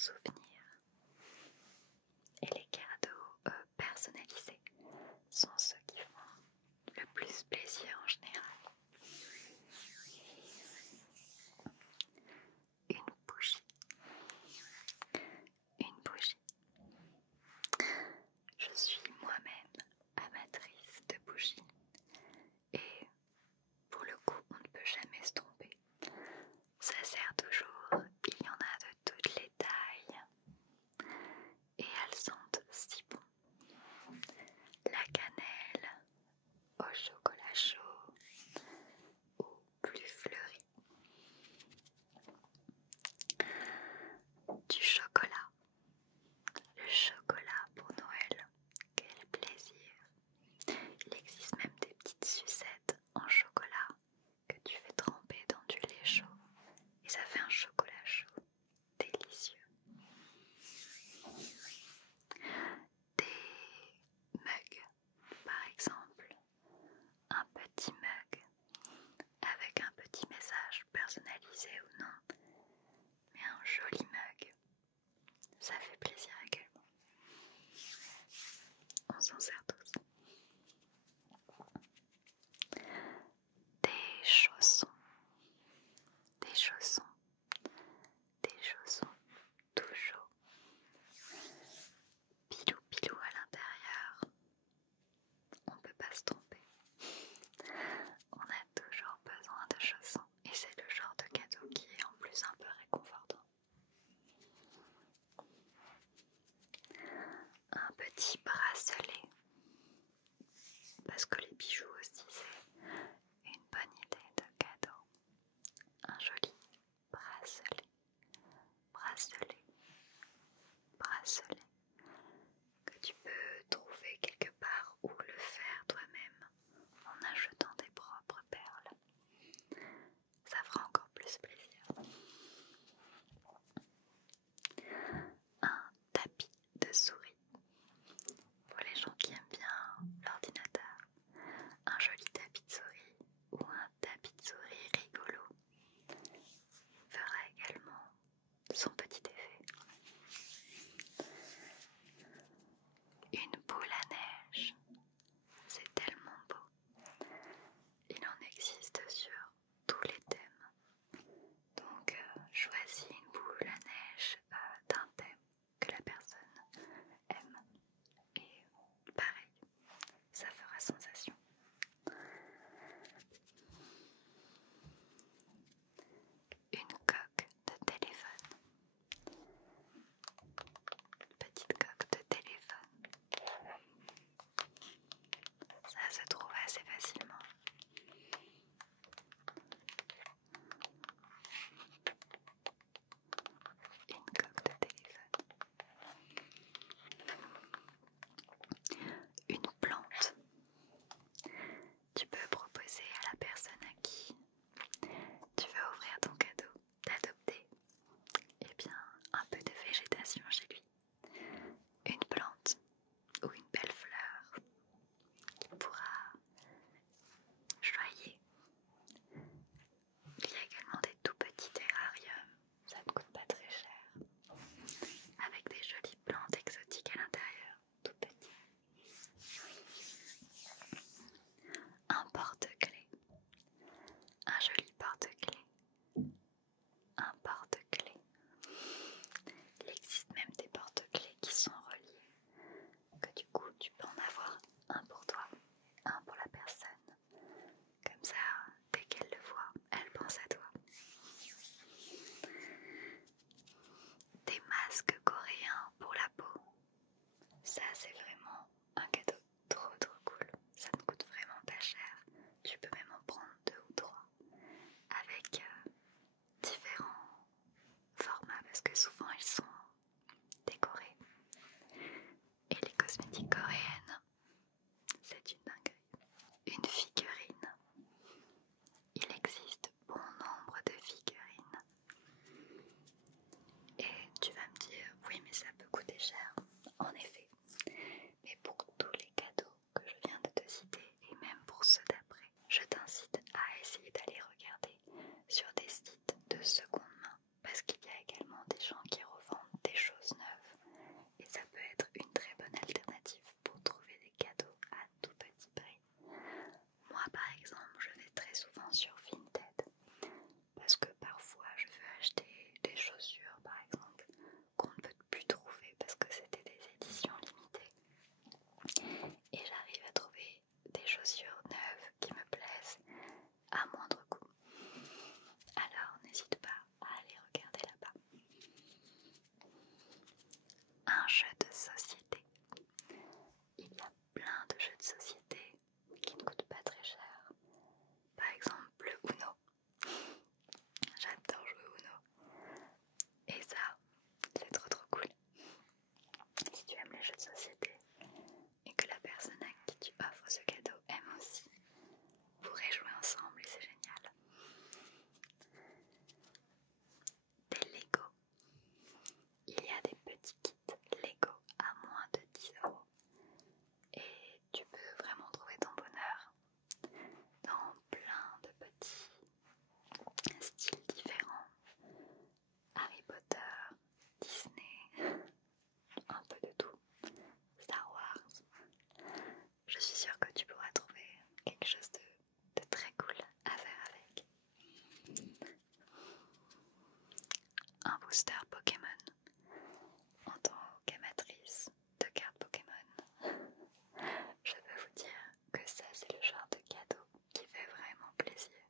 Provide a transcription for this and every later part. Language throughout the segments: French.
souvenir. Et les cadeaux personnalisés sont ceux qui font le plus plaisir en général. Une bougie. Une bougie. Je suis moi-même amatrice de bougies et pour le coup on ne peut jamais se tromper. Ça sert toujours, il y en a de toutes les tailles et elles sentent si bon. La cannelle au chocolat chaud ou plus fleuri. Du chocolat. Le chocolat pour Noël, quel plaisir! Il existe même des petites sucettes en chocolat que tu fais tremper dans du lait chaud et ça fait un chocolat chaud délicieux. Des mugs, par exemple, un petit mug avec un petit message personnalisé ou non, mais un joli mug, ça fait plaisir également. On s'en sert tous. Des chaussons, des chaussons, des chaussons tout chauds. Pilou pilou à l'intérieur, on peut pas se tromper. On a toujours besoin de chaussons et c'est le genre de cadeau qui est en plus un peu réconfortant. Un petit bracelet, parce que les bijoux aussi c'est une bonne idée de cadeau. Un joli bracelet, bracelet, bracelet que tu peux trouver quelque part ou le faire toi-même en achetant tes propres perles. Ça fera encore plus plaisir. Un tapis de souris pour les gens qui aiment bien l'ordinateur. Un joli tapis de souris ou un tapis de souris rigolo fera également son petit effet. Une boule à neige, c'est tellement beau. Il en existe sur tous les thèmes. Donc choisis une boule à neige d'un thème que la personne aime et pareil, ça fera sensation. Une coque de téléphone. Petite coque de téléphone. Ça se trouve assez facilement. Une coque de téléphone. Une plante. Tu peux proposer à la personne à qui tu veux offrir ton cadeau d'adopter un peu de végétation chez lui. Une plante ou une belle fleur qui pourra choyer. Il y a également des tout petits terrariums, ça ne coûte pas très cher, avec des jolies plantes exotiques à l'intérieur, tout petits. Un porte-clés, un joli porte-clés, un porte-clés. Il existe même des porte-clés qui sont reliés, que du coup tu peux en avoir un pour toi, un pour la personne. Comme ça, dès qu'elle le voit, elle pense à toi. Des masques coréens pour la peau. Ça, c'est vraiment un cadeau trop cool. Ça ne coûte vraiment pas cher. Tu peux même en prendre 2 ou 3 avec différents formats parce que souvent ils sont décorés. Et les cosmétiques coréennes, c'est une dinguerie. Une figurine. Il existe bon nombre de figurines. Et tu vas me dire, oui mais ça peut coûter cher. En effet. Mais pour tous les cadeaux que je viens de te citer, et même pour ceux d'après, je t'incite à essayer d'aller regarder sur des sites de seconde main. Parce qu'il y a également des gens qui revendent booster Pokémon en tant qu'amatrice de cartes Pokémon. Je peux vous dire que ça c'est le genre de cadeau qui fait vraiment plaisir.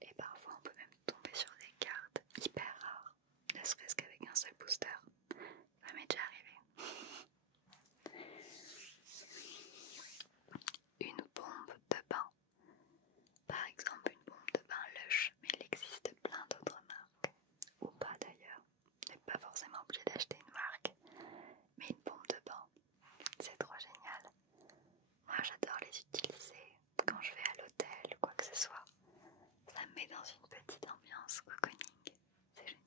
Et parfois on peut même tomber sur des cartes hyper rares, ne serait-ce qu'avec un seul booster. Ça m'est déjà arrivé. Une bombe de bain. Par exemple une bombe de bain Lush, mais il existe plein d'autres marques. Ou pas d'ailleurs. On n'est pas forcément obligé d'acheter une marque. Mais une bombe de bain, c'est trop génial. Moi j'adore les utiliser quand je vais à l'hôtel ou quoi que ce soit. Ça me met dans une petite ambiance cocooning. C'est génial.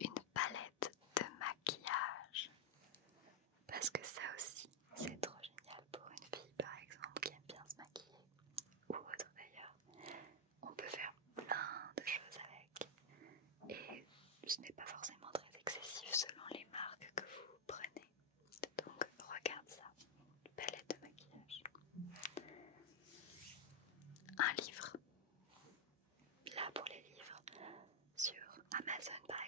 Une palette de maquillage. Parce que ça aussi, c'est trop génial pour une fille par exemple qui aime bien se maquiller. Ou autre d'ailleurs. On peut faire plein de choses avec. Et ce n'est pas forcément très excessif selon les marques que vous prenez. Donc regarde ça. Palette de maquillage. Un livre. Là pour les livres, sur Amazon par